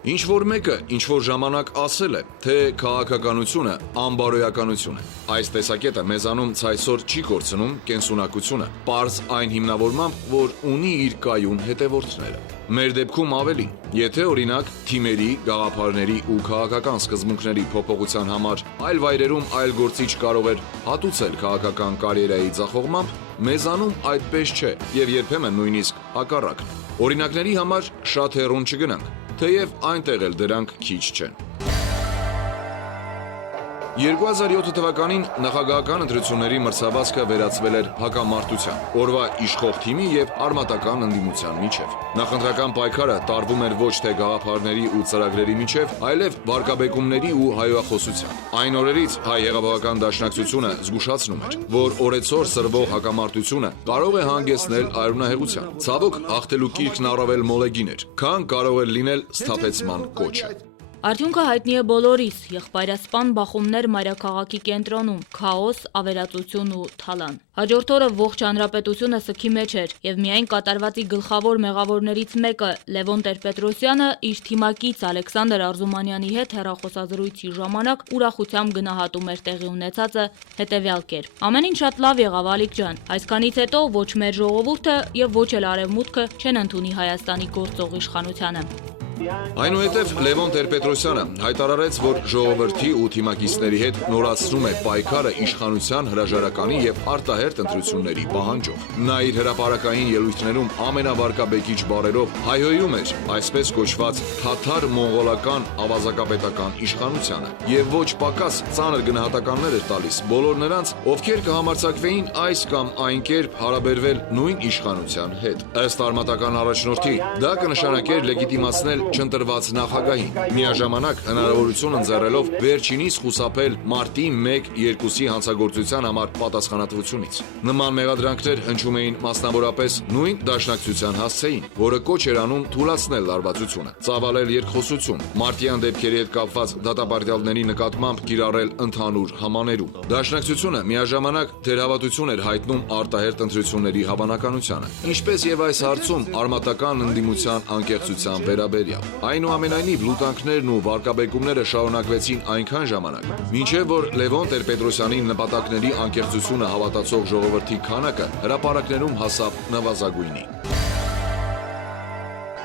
Ինչ որ մեկը ինչ որ ժամանակ ասել է, թե քաղաքականությունը անբարոյականություն է։ Այս տեսակետը մեզանում ցայսօր չի կորցնում կենսունակությունը, պարզ այն հիմնավորմամբ, որ ունի իր կայուն հետևորդները։ Մեր դեպքում ավելին, եթե օրինակ թիմերի, գաղափարների ու քաղաքական սկզբունքների փոփոխության համար այլ վայրերում այլ գործիչ կարող էր հատուցել քաղաքական կարիերայի ձախողմամբ, մեզանում այդպես չէ եւ երբեմն նույնիսկ հակառակն։ Օրինակների համար շատ հեռուն չգնանք, թեև այնտեղ էլ դրանք քիչ չեն։ 2007 թվականին նախագահական ընտրությունների մրցավազքը վերածվել էր հակամարտության, օրվա իշխող թիմի եւ արմատական ընդդիմության միջև։ Նախընտրական պայքարը տարվում էր ոչ թե գաղափարների ու ծրագրերի միջև, այլև վարկաբեկումների ու հայոյախոսության։ Այն օրերից հայ հեղափոխական դաշնակցությունը զգուշացնում էր, որ օրեցօր սրվող հակամարտությունը կարող է հանգեցնել արյունահեղության։ Ցավոք, հաղթելու կիրքն առավել մոլեգին էր, քան կարող էր լինել սթափեցման կոչը։ Արդյունքը հայտնի է բոլորիս՝ եղբայրասպան բախումներ մայրաքաղաքի կենտրոնում, քաոս, ավերածություն ու թալան։ Հաջորդ օրը ողջ հանրապետությունը սգի մեջ էր, եւ միայն կատարվածի գլխավոր մեղավորներից մեկը՝ Լևոն Տեր-Պետրոսյանը, իր թիմակից Ալեքսանդր Արզումանյանի հետ հեռախոսազրույցի ժամանակ ուրախությամբ գնահատում էր տեղի ունեցածը հետեւյալ կերպ. «Ամեն ինչ շատ լավ եղավ, Ալիկ ջան, այսքանից հետո ոչ մեր ժողովուրդը եւ ոչ էլ արևմուտքը չեն ընդունի Հայաստանի գործող իշխանությանը»։ Այնուհետև Լևոն Տեր-Պետրոսյանը հայտարարեց, որ ժողովրդի ու թիմակիցների հետ նորացնում է պայքարը իշխանության հրաժարականի եւ արտահերթ ընտրությունների պահանջով։ Նա իր հրապարակային ելույթներում ամենավարկաբեկիչ բառերով հայհոյում էր այսպես կոչված թաթար-մոնղոլական ավազակապետական իշխանությանը եւ ոչ պակաս ծանր գնահատականներ էր տալիս բոլոր նրանց, ովքեր կհամարձակվեին այս կամ այն կերպ հարաբերվել նույն իշխանության հետ։ Ըստ արմատական առաջնորդի, դա կնշանակեր լեգիտիմացնել չընտրված նախագահին, միաժամանակ հնարավորություն ընձեռելով վերջինիս խուսափել մարտի 1-2-ի հանցագործության համար պատասխանատվությունից։ Նման մեղադրանքներ հնչում էին մասնավորապես նույն դաշնակցության հասցեին, որը կոչ էր անում թուլացնել լարվածությունը, ծավալել երկխոսություն, մարտյան դեպքերի հետ կապված դատապարտյալների նկատմամբ կիրառել ընդհանուր համաներում։ Դաշնակցությունը միաժամանակ դերհավատություն էր հայտնում արտահերթ ընտրությունների հավանականությանը, ինչպես եւ այս հարցում արմատական ընդդիմության անկեղծության վերաբերյալ։ Այնուամենայնիվ լուտանքներն ու վարկաբեկումները շարունակվեցին այնքան ժամանակ, մինչև որ Լևոն Տեր-Պետրոսյանի նպատակների անկեղծությունը հավատացող ժողովրդի քանակը հրապարակներում հասավ նվազագույնի։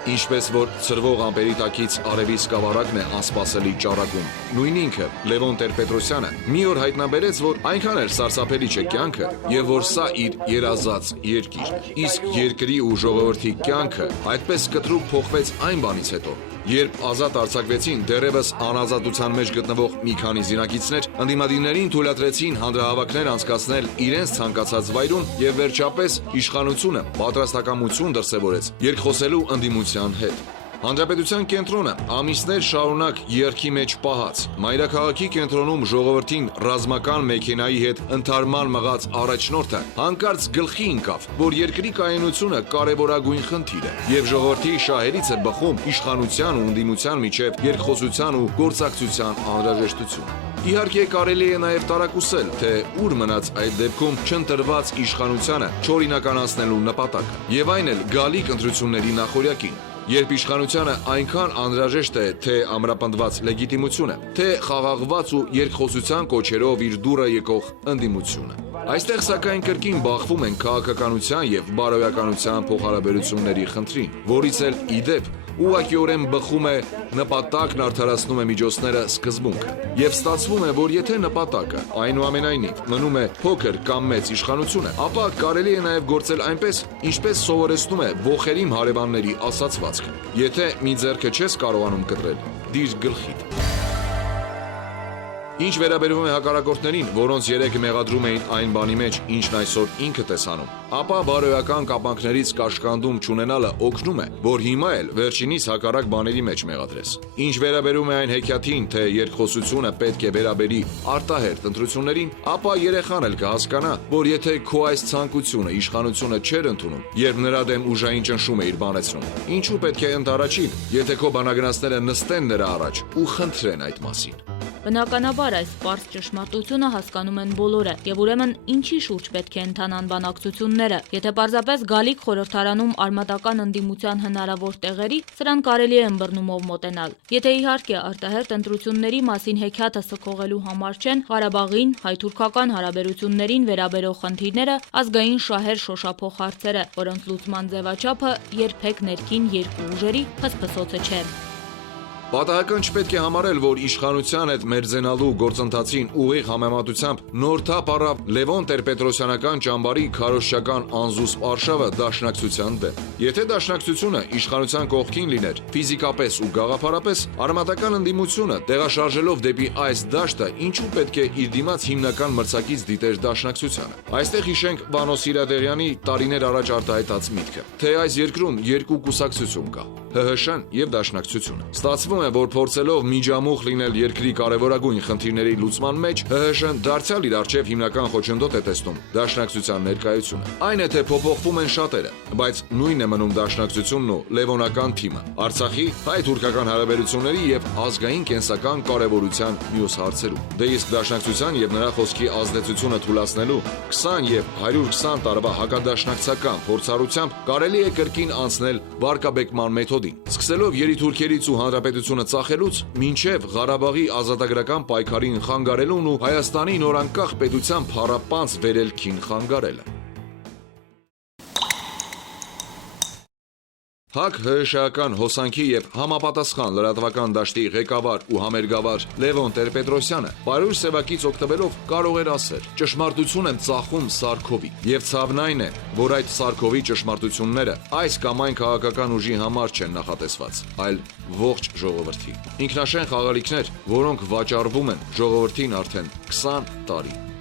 Ինչպես որ ցրվող ամպերի տակից արևի սկավառակն է անսպասելի ճառագում։ Նույն ինքը Լևոն Տեր-Պետրոսյանը մի օր հայտնաբերեց, որ այնքան էլ սարսափելի չէ կյանքը, եւ որ սա իր երազած երկիրն է։ Իսկ երկրի ու ժողովրդի կյանքը այդպես կտրուկ փոխվեց այն բանից հետո, երբ ազատ արձակվեցին դեռևս անազատության մեջ գտնվող մի քանի զինակիցներ, ընդդիմադիրներին թույլատրեցին հանրահավաքներ անցկացնել իրենց ցանկացած վայրում եւ վերջապես իշխանությունը պատրաստակամություն դրսեւորեց երկխոսելու ընդդիմության հետ։ Հանրապետության կենտրոնը ամիսներ շարունակ երգի մեջ պահած, մայրաքաղաքի կենտրոնում ժողովրդին ռազմական մեքենայի հետ ընթարման մղած առաջնորդը հանկարծ գլխի ընկավ, որ երկրի կայունությունը կարևորագույն խնդիր է եւ ժողովրդի շահերից է բխում իշխանության ու ընդդիմության միջև երկխոսության ու գործակցության անհրաժեշտությունը։ Իհարկե կարելի է նաև տարակուսել, թե ուր մնաց այդ դեպքում չընտրված իշխանությանը չօրինականացնելու նպատակը, եւ այն էլ գալիք ընտրությունների նախօրյակին, երբ իշխանությանը այնքան անհրաժեշտ է թե ամրապնդված լեգիտիմությունը, թե խաղաղված ու երկխոսության կոչերով իր դուռը եկող ընդդիմությունը։ Այստեղ սակայն կրկին բախվում են քաղաքականության եւ բարոյականության փոխհարաբերությունների խնդրին, որից էլ ի դեպ ուղղակիորեն բխում է նպատակն արդարացնում է միջոցները սկզբունքը։ Եվ ստացվում է, որ եթե նպատակը այնուամենայնիվ մնում է փոքր կամ մեծ իշխանությունը, ապա կարելի է նաև գործել այնպես, ինչպես սովորեցնում է ոխերիմ հարևանների ասացվածքը։ Եթե մի ձեռքը չես կարողանում կտրել, դիր գլխիդ։ Ինչ վերաբերում է հակառակորդներին, որոնց երեկ մեղադրում էին այն բանի մեջ, ինչն այսօր ինքդ ես անում, ապա բարոյական կապանքներից կաշկանդում չունենալը օգնում է, որ հիմա էլ վերջինիս հակառակ բաների մեջ մեղադրես։ Ինչ վերաբերում է այն հեքիաթին, թե երկխոսությունը պետք է վերաբերի արտահերթ ընտրություններին, ապա երեխան էլ կհասկանա, որ եթե քո այս ցանկությունը իշխանությունը չէր ընդունում, երբ նրա դեմ ուժային ճնշում է իր բանեցնում, ինչու պետք է ընդ առաջին, եթե քո բանագնացները նստեն նրա առաջ ու խնդրեն այդ մասին։ Բնականաբար այս պարզ ճշմարտությունը հասկանում են բոլորը, եւ ուրեմն ինչի շուրջ պետք է ընթանան բանակցությունները։ Եթե պարզապես գալիք խորհրդարանում արմատական ընդդիմության հնարավոր տեղերի, սրան կարելի է ըմբռնումով մոտենալ։ Եթե իհարկե արտահերթ ընտրությունների մասին հեքիաթը սքողելու համար չեն Ղարաբաղին, հայ-թուրքական հարաբերություններին վերաբերող խնդիրները, ազգային շահեր շոշափող հարցերը, որոնց լուծման ձևաչափը երբեք ներքին երկու ուժերի փսփսոցը չէ։ Պատահական չպետք է համարել, որ իշխանության հետ մերձենալու գործընթացին ուղիղ համեմատությամբ նոր թափ առավ Լևոն Տեր-Պետրոսյանական ճամբարի քարոզչական անզուսպ արշավը դաշնակցության դեմ։ Եթե դաշնակցությունը իշխանության կողքին լիներ ֆիզիկապես ու գաղափարապես, արմատական ընդդիմությունը տեղաշարժելով դեպի այս դաշտը ինչու պետք է իր դիմաց հիմնական մրցակից դիտեր դաշնակցությանը։ Այստեղ հիշենք Վանո Սիրադեղյանի տարիներ առաջ արտահայտած միտքը, թե այս երկրում երկու կուսակցություն կա՝ ՀՀՇ-ն եւ դաշնակցությունը։ Ստացվում է, որ փորձելով միջամուխ լինել երկրի կարևորագույն խնդիրների լուծման մեջ, ՀՀՇ-ն դարձյալ իր արչև հիմնական խոչընդոտ է տեսնում դաշնակցության ներկայությունը։ Այն է, թե փոփոխվում են շատերը, բայց նույնն է մնում դաշնակցությունն ու լևոնական թիմը, Արցախի հայ-թուրքական հարաբերությունների եւ ազգային կենսական կարևորության մյուս հարցերում։ Դե իսկ դաշնակցության եւ նրա խոսքի ազդեցությունը թուլացնելու 20 եւ 120 տարվա հակադաշնակցական փորձառությամբ կարելի է կրկին անցնել վարկաբեկման մեթոդին, սկսելով երիտուրքերից ու հանրապետությունը ծախելուց մինչև Ղարաբաղի ազատագրական պայքարին խանգարելուն ու Հայաստանի նորանկախ պետության փառապանծ վերելքին խանգարելը։ ՀԱԿ-ՀՀՇ-ական հոսանքի եւ համապատասխան լրատվական դաշտի ղեկավար ու համերգավար Լևոն Տեր-Պետրոսյանը բարույր սևակից օգտվելով կարող էր ասել. ճշմարտություն եմ ծախում Սարքովի, եւ ցավն այն է, որ այդ Սարքովի ճշմարտությունները այս կամ այն քաղաքական ուժի համար չեն նախատեսված, այլ ողջ ժողովրդի։ Ինքնաշեն խաղալիքներ, որոնք վաճառվում են ժողովրդին արդեն 20 տարի։